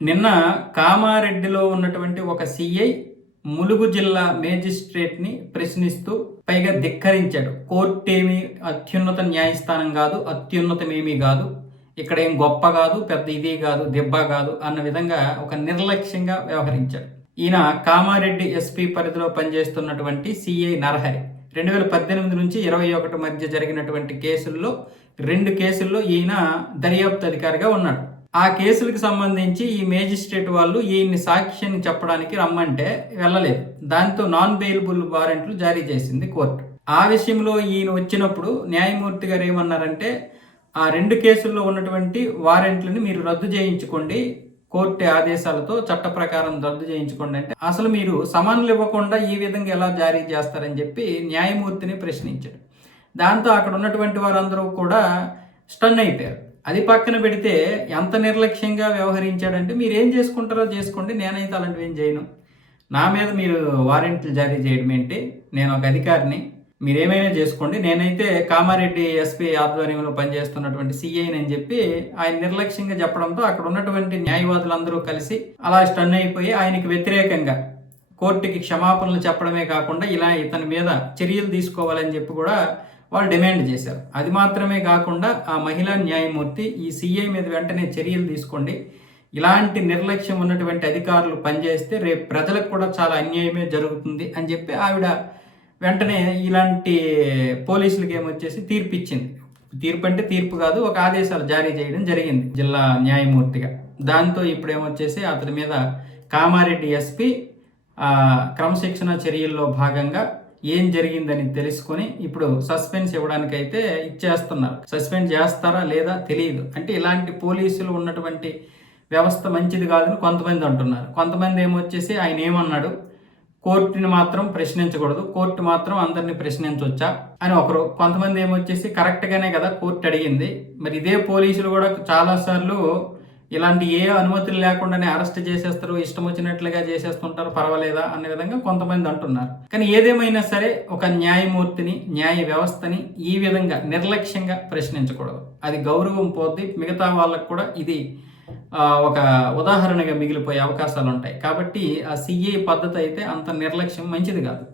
నిన్న కామారెడ్డిలో ఉన్నటువంటి ఒక సిఐ ములుగు జిల్లా మేజిస్ట్రేట్ని ప్రశ్నిస్తూ పైగా ధిక్కరించాడు. కోర్టేమీ అత్యున్నత న్యాయస్థానం కాదు, అత్యున్నతమేమీ కాదు, ఇక్కడ ఏం గొప్ప కాదు, పెద్ద ఇది కాదు, దెబ్బ కాదు అన్న విధంగా ఒక నిర్లక్ష్యంగా వ్యవహరించాడు. ఈయన కామారెడ్డి ఎస్పీ పరిధిలో పనిచేస్తున్నటువంటి సిఐ నరహరి 2018 నుంచి 21 మధ్య జరిగినటువంటి కేసుల్లో 2 కేసుల్లో ఈయన దర్యాప్తు అధికారిగా ఉన్నాడు. ఆ కేసులకు సంబంధించి ఈ మేజిస్ట్రేట్ వాళ్ళు ఈయన్ని సాక్ష్యం చెప్పడానికి రమ్మంటే వెళ్ళలేదు. దాంతో నాన్ బెయిలబుల్ వారెంట్లు జారీ చేసింది కోర్టు. ఆ విషయంలో ఈయన వచ్చినప్పుడు న్యాయమూర్తి గారు ఏమన్నారంటే, ఆ 2 కేసుల్లో ఉన్నటువంటి వారెంట్లని మీరు రద్దు చేయించుకోండి, కోర్టు ఆదేశాలతో చట్ట ప్రకారం రద్దు చేయించుకోండి అంటే, అసలు మీరు సమన్లు ఇవ్వకుండా ఈ విధంగా ఎలా జారీ చేస్తారని చెప్పి న్యాయమూర్తిని ప్రశ్నించాడు. దాంతో అక్కడ ఉన్నటువంటి వారందరూ కూడా స్టన్ అయిపోయారు. అది పక్కన పెడితే ఎంత నిర్లక్ష్యంగా వ్యవహరించాడంటే, మీరు ఏం చేసుకుంటారో చేసుకోండి, నేనైతే అలాంటివి ఏం చేయను, నా మీద మీరు వారెంట్లు జారీ చేయడం ఏంటి, నేను ఒక అధికారిని, మీరేమైనా చేసుకోండి, నేనైతే కామారెడ్డి ఎస్పీ ఆధ్వర్యంలో పనిచేస్తున్నటువంటి సిఐని అని చెప్పి ఆయన నిర్లక్ష్యంగా చెప్పడంతో అక్కడ ఉన్నటువంటి న్యాయవాదులందరూ కలిసి అలా స్టన్ అయిపోయి ఆయనకి వ్యతిరేకంగా కోర్టుకి క్షమాపణలు చెప్పడమే కాకుండా ఇలా ఇతని మీద చర్యలు తీసుకోవాలని చెప్పి కూడా వాళ్ళు డిమాండ్ చేశారు. అది మాత్రమే కాకుండా ఆ మహిళా న్యాయమూర్తి ఈ సిఐ మీద వెంటనే చర్యలు తీసుకోండి, ఇలాంటి నిర్లక్ష్యం ఉన్నటువంటి అధికారులు పనిచేస్తే రేపు ప్రజలకు కూడా చాలా అన్యాయమే జరుగుతుంది అని చెప్పి ఆవిడ వెంటనే ఇలాంటి పోలీసులకి ఏమొచ్చేసి తీర్పు ఇచ్చింది. తీర్పు అంటే తీర్పు కాదు, ఒక ఆదేశాలు జారీ చేయడం జరిగింది జిల్లా న్యాయమూర్తిగా. దాంతో ఇప్పుడు ఏమొచ్చేసి అతని మీద కామారెడ్డి ఎస్పీ క్రమశిక్షణ చర్యల్లో భాగంగా ఏం జరిగిందని తెలుసుకొని ఇప్పుడు సస్పెన్స్ ఇవ్వడానికైతే ఇచ్చేస్తున్నారు. సస్పెండ్ చేస్తారా లేదా తెలియదు. అంటే ఇలాంటి పోలీసులు ఉన్నటువంటి వ్యవస్థ మంచిది కాదని కొంతమంది అంటున్నారు. కొంతమంది ఏమొచ్చేసి ఆయన ఏమన్నాడు, కోర్టుని మాత్రం ప్రశ్నించకూడదు, కోర్టు మాత్రం అందరినీ ప్రశ్నించవచ్చా అని ఒకరు. కొంతమంది ఏమొచ్చేసి కరెక్ట్గానే కదా కోర్టు అడిగింది, మరి ఇదే పోలీసులు కూడా చాలాసార్లు ఇలాంటి ఏ అనుమతులు లేకుండానే అరెస్ట్ చేసేస్తారు, ఇష్టం వచ్చినట్లుగా చేసేస్తుంటారు, పర్వాలేదా అనే విధంగా కొంతమంది అంటున్నారు. కానీ ఏదేమైనా సరే ఒక న్యాయమూర్తిని, న్యాయ వ్యవస్థని ఈ విధంగా నిర్లక్ష్యంగా ప్రశ్నించకూడదు. అది గౌరవం పోద్ది, మిగతా వాళ్ళకు కూడా ఇది ఒక ఉదాహరణగా మిగిలిపోయే అవకాశాలు ఉంటాయి. కాబట్టి ఆ సిఏ పద్ధతి అయితే అంత నిర్లక్ష్యం మంచిది కాదు.